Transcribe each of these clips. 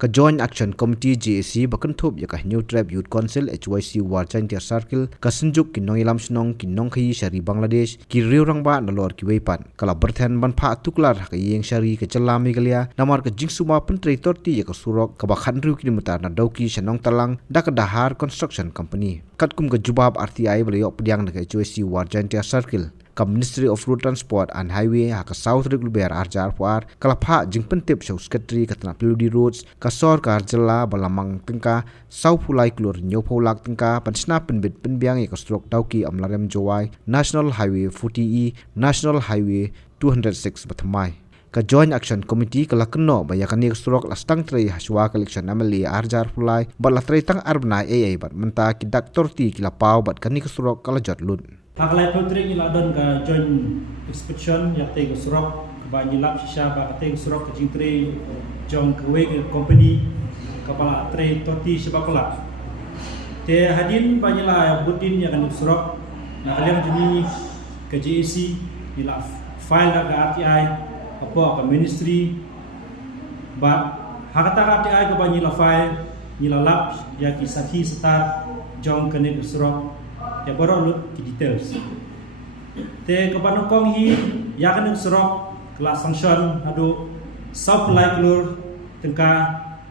ka Joint Action Committee JAC bakan thup ya ka New Tribe Youth Council HYC War Chantia Circle ka sinjuk kinong ilam snong kinong khi shari Bangladesh ki riurang ba nalor ki weipan kala berthen ban pha tuklar ka yeng shari ka chalami galia namar ka jingsuma pentrei torti ya ka surok ka ba khanru kilometer na dauki shanong talang dak dahar construction company katkum ka jubab RTI beliau pediang na ka HYC War Chantia Circle ka Ministry of Road Transport and Highway ha ka South Regular Arjar Puar kala pha jing pentip show secretary ka tana Peludi Roads ka sor ka Arjala balamang tengka South Pulai klur nyopolak tengka pansna penbit penbiang ka stroke dauki amlarem jowai National Highway 40E National Highway 206 bathamai ka Joint Action Committee kala kenno bayakani stroke lastang trei haswa collection amali Arjar Pulai bala trei tang arbna AA bat menta ki daktor ti kila pau bat kani stroke kala jot lun Pakalai putri iladon ka joint inspection yang tega surok ba nyilap sisa ba tega surok ka jingtre jong kwe company kapala tre toti sebakala te hadin ba nyila butin yang kan surok na kalian jeni ke JAC ila file ka RTI apa ka ministry ba hakata RTI ka ba nyila file nyila lap ya ki sahi setar jong kene surok ya baru lut ki details te kapan kong hi ya kan serok kelas sanction adu supply klur tengka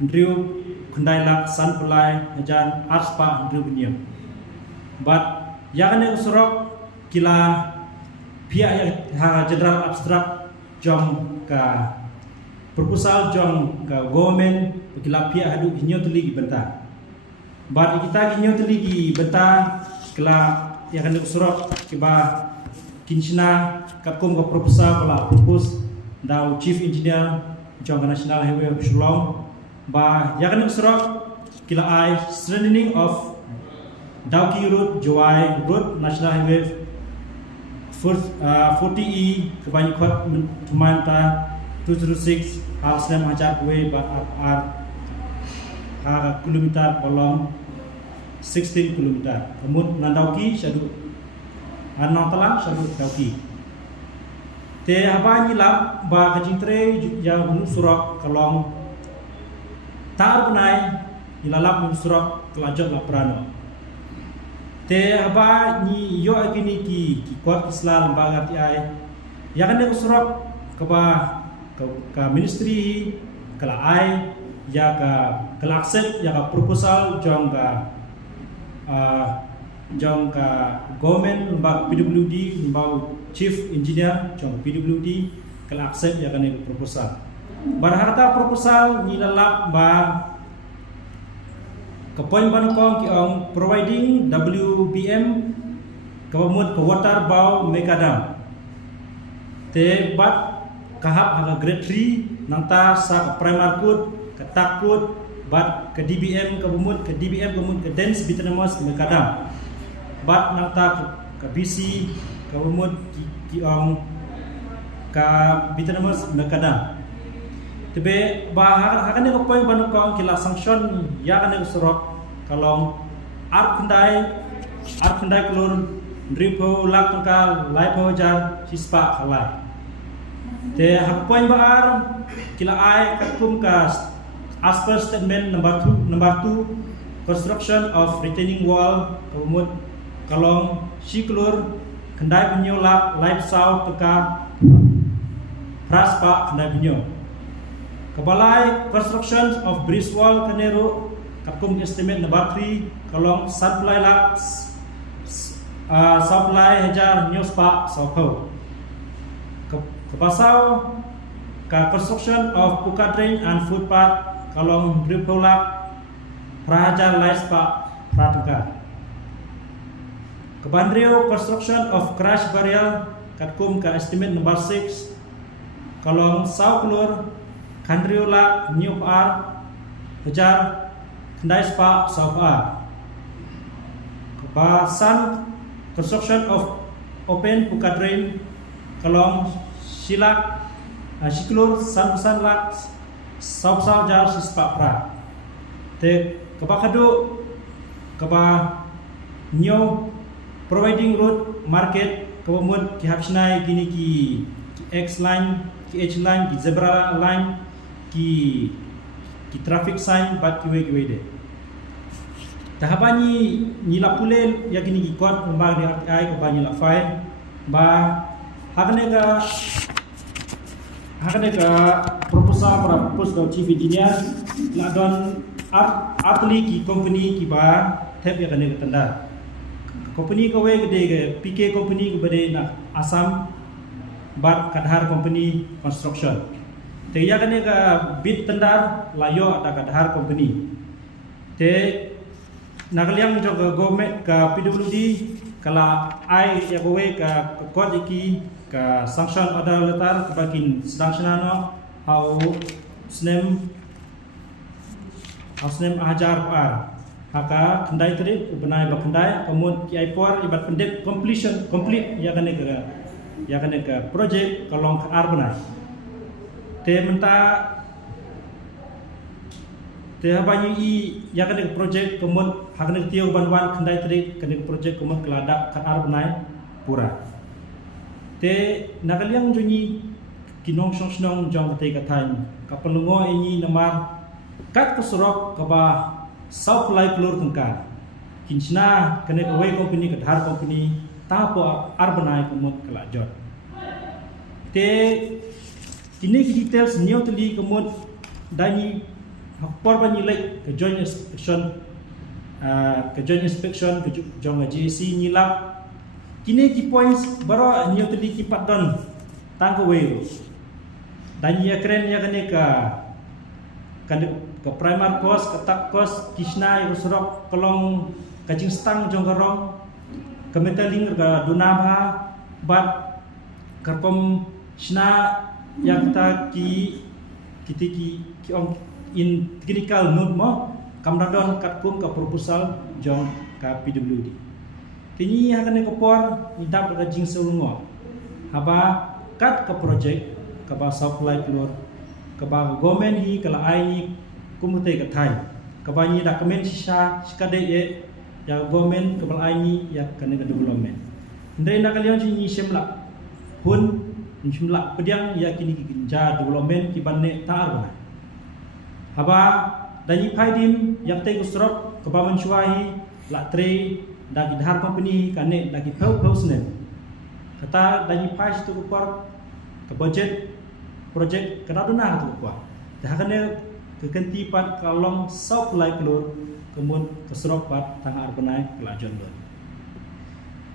ndriu kundai lak san pulai ajan arspa ndriu bunya but ya kan serok kila pihak yang ha general abstract jom ka proposal jom ka government kila pihak adu hinyo tuli benta but kita hinyo tuli benta kala yang hendak surat kiba kinchina kapkom ka proposal pala propose dau chief engineer jong national highway of Shillong ba yang hendak surat kila ai strengthening of Dauki Road Jowai Road National Highway 40E kebanyakot Tumanta 206 hal Slam Hajar Way ba ar kilometer bolong 16 km. Kemudian nandauki syadu anong talang syadu dauki. Te apa nyilap ba kajingtre yang surak kalong tar benai ilalap surak kelajot laprano. Te apa ni yo agini ki kuat islam ba RTI. Ya kan surak ke ministry kala ai ya ka accept ya ka proposal jong ka government lembaga PWD lembaga chief engineer jong PWD kala accept ya kan proposal barharta proposal ni lalap ba ka point banukong ki ang providing WBM kawamut ka water bow mekadam te bat kahap haga grade 3 nanta sa primary code katakut bat ke DBM ke bumut ke DBM ke dense bituminous mekadam bat nangta ke BC ke bumut ki ong ke bituminous mekadam tebe bah hakan ko poin banu ko kila sanction ya kan surok kalong arkundai klur dripo lak tangkal laipo jar sispa khalai te hak poin bahar kila ai kakum ka as per statement number 2 construction of retaining wall kemudian kalong siklur kendai penyo lap live south teka praspa kendai penyo kebalai construction of bridge wall kenero kakum estimate number 3 kalong supply lap supply hajar nyospa sopau kepasau ka construction of puka drain and footpath kalong dripolak prahajar laispa pratuka kebandrio construction of crash barrier katkum ka estimate number 6 kalong sauklur kandriola new r hajar kendaispa saupa kebasan construction of open puka drain kalong silak siklur san lak Saw jar sispa pra te kabakadu kaba new providing road market kabamut ki hapsnai gini ki X line ki H line ki zebra line ki ki traffic sign bat kiwe de tahapani nila pule yakini ki kot mbag ni RTI ko ba nila file ba hakane ka proposal para propose ka chief engineer la don atli ki company ki ba thep yakane ka tanda company ko we gede ke PK company ko bade na Assam bat Kadhar company construction te yakane ka bid tandar layo ada Kadhar company te nakaliang jo ka government ka PWD kala ai yakowe ka kod iki ka sanction order letter kebakin sedangsanano hau snem ajar par haka kendai tadi benai bakendai kemudian ki aipor ibat pendek completion complete ya kane ka project kalong ar benai te menta te habani i ya kane project kemudian hakane tiau banwan kendai tadi kane project kemudian keladak ar benai pura te nakaliang junyi kinong song jong te katain kapelungo ini namar kat kesurok kaba South Lai Klur tengkar kinchna kane away company Kadhar company tapo arbanai kumut kelajot te kini details neutly kumut dani hakpor bani lek ke joint inspection ke jong JC nilap kini ki points baro neutly ki patdon tang away dani ya keren ya kane ke primar cost ke tak cost kisna yang surok kolong kacing stang jong karong ke metaling ke dunabha bat kerpom sna yang ta ki on in technical note mo kamradon katkum ke proposal jong ka PWD kini hakane kopor nidap ke jing selungo haba kat ke project ke ba supply keluar ke ba government hi kala ai ni kumute ka thai kabani dokumen sisa skade ye ya government kabal aini ya kane ka development ndai nakalian ni semla hun semla pediang ya kini kinja development ki banne tar bana haba dani phaidin yak te kusrok kabaman chuai la tre da Kadhar company kane da ki phau sne kata dani phais tu kupar ka budget project kana duna tu kupar dah kane kekenti pat kalong South Lai Klur kemun keserok pat tang arbanai kelajon don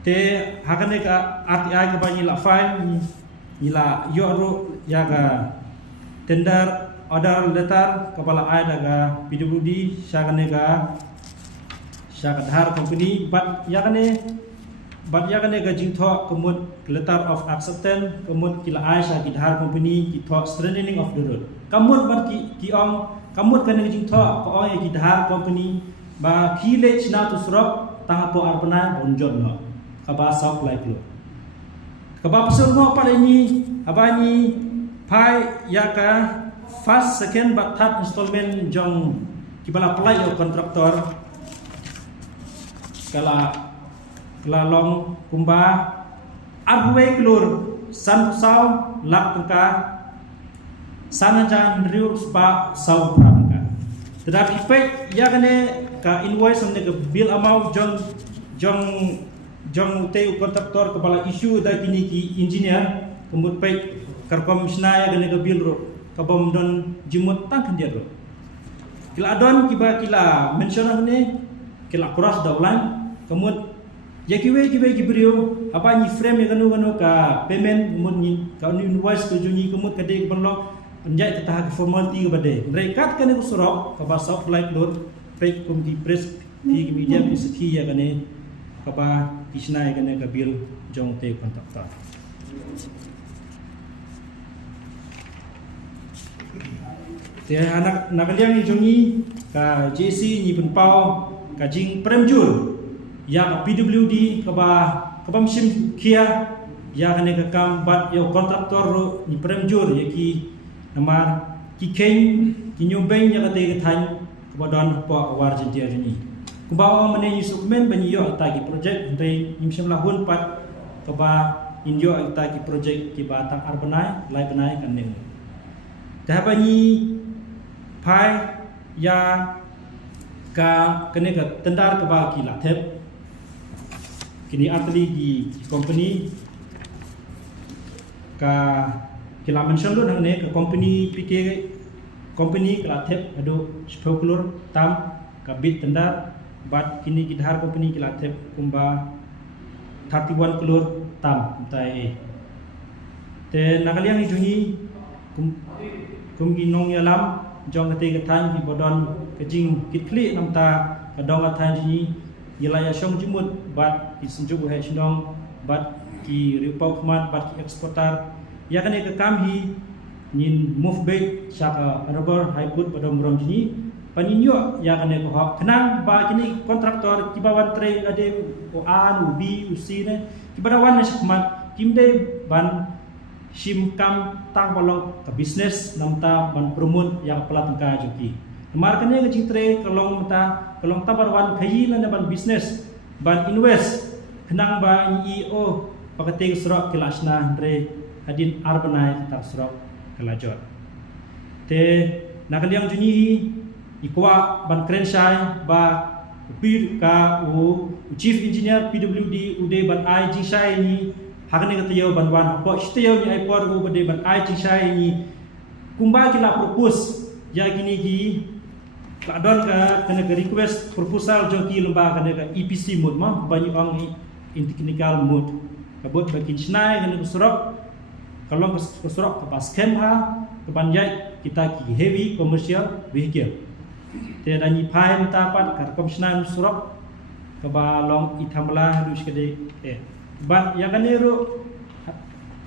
te hakane ka RTI ka bani la file ila yoro ya ga tender order letter kepala ai daga PWD syagane ga Kadhar company bat yakane ga jingtho kemun letter of acceptance kemun kila ai Kadhar company kitho strengthening of the road kamut bat ki ong kamut kan jing tho ko ong ki Kadhar company ba khile chna tu surok tahapo arpana bonjon no kaba South Lai Klur kaba pasul mo pale ni abani pai yaka first second but third installment jong kibala apply yo kontraktor kala long kumba arwe Klur san saw lak tengka sanajan riu spa saw pramka tetapi pay ya kane ka invoice amne ke bill amount jong te kontraktor kepala issue da kini ki engineer kembut pay karkom sna ya kane ke bill ro kabom don jimut tang dia ro kila adon kila mention amne kila cross daulan kemut ya kiwe kibrio apa ni frame ya kanu ka payment mun ni ka invoice tu junyi kemut kade kepala penjai ke tahap formality ke bade mereka kan aku surau ke South Lai Klur pek komiti press di media di sethi ya kane kapa kisna ya kane kabil jong te kontraktor te anak nakaliang ni jongi ka JC ni penpau ka jing premjur ya PWD kaba sim kia ya kane ka kam bat yo kontraktor ni premjur ya ki namar kikeng kinyobeng ya kate kathan kebadan po awar jentia jeni kubawa mene yusukmen banyi yo atagi project ndai nimsem lahun pat keba indio atagi project ki batang arbanai lai banai kaneng dah banyi pai ya ka kene ka tendar ka ba ki la thep kini atli ki company ka kila mention lo nang ne ka company PK company kala thep ado spekulur tam ka bit tendar bat kini ki dhar company kila thep kumba 31 kulur tam tai te nakaliang ijuni kum gi nong yalam jong kate ka than ki bodon ka jing kitli namta ka dong ka than ji yilaya shong jumut bat ki sunjuk he chnong bat ki ripau khmat bat ki eksportar ya kane ka kam hi nin move back saka rubber high put bodom rom ji paninyo ya kane ko hak kenang ba kini kontraktor ki bawan tre ade o a u b u c ne ki badawan na khmat kimde ban sim kam tang bolong ke bisnes namta ban promote yang pelat ka joki mar kane ke citre kalong mata kalong tabarwan khayi na ban bisnes ban invest kenang ba EO pakate srok kelasna re hadin arbanai ta srok kelajor te nakaliang juni ikwa ban krensai ba pir ka u chief engineer PWD ude ban I jisai ni hakane ka tayo banwan ko shtayo ni ai por go bade ban ai chi sai ni kumba kila propose ya gini gi ka don ka kena ka request proposal jo ki lomba kena ka EPC mode ma bani ong in technical mode kabut bakin snai kena kusrok kalau kusrok ka pas kem ha ka banjai kita ki heavy commercial vehicle te dani phai ta pat ka komsnan surok ka ba long ithamla dus kede But yang kan itu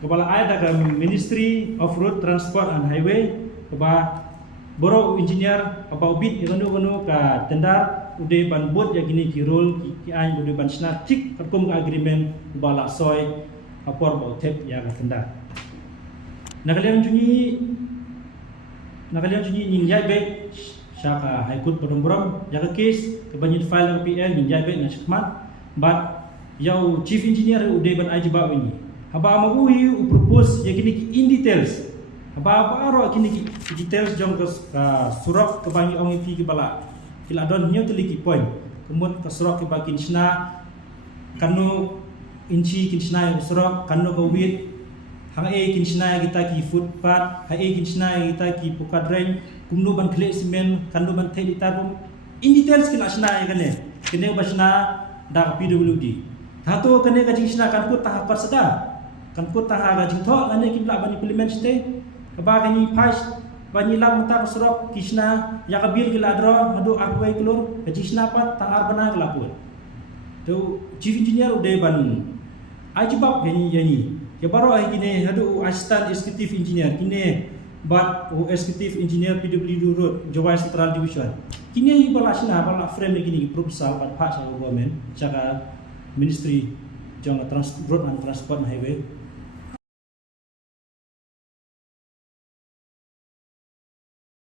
kepala ayat dalam Ministry of Road Transport and Highway keba boro engineer keba ubit yang kanu ka tendar ude ban bot ya gini kirul ki an ude ban sna tik perkum agreement bala soy apor bo tep ya ka tendar nakalian juni ninjai be syaka high court pedomboram ya ka case kebanyin file PL ninjai be na shikmat but Yau chief engineer ude ban ajiba ini. Haba maui u propose ya kini in details. Haba aro kini details jong ka surak ke bangi ong pi ke bala. Kila don nyu teliki point. Kemudian ka surak ke bagi insna kanu inci kinsna surak kanu ka wit. Hang kinsna kita ki footpath, kinsna kita ki pukadren, kumno ban kle semen, kanu ban te ditabum. In details kila sna ya kene. Kene basna da PWD. Hato kene ka jingsna kan put tah par sada kan put tah ga jing tho ane ki bla ban implement ste ba ga ni pas ba ni lam ta srok kisna ya ka bil ki ladro hadu arwai klur ka jingsna pat tang arbana la put to chief engineer ude ban ajibab gani yani ya baro ai kine hadu assistant executive engineer kine bat executive engineer PWD road Jawai Central Division kine hi bala sina bala frame gini proposal bat pa sa government jaga Ministry Road and Transport and Highway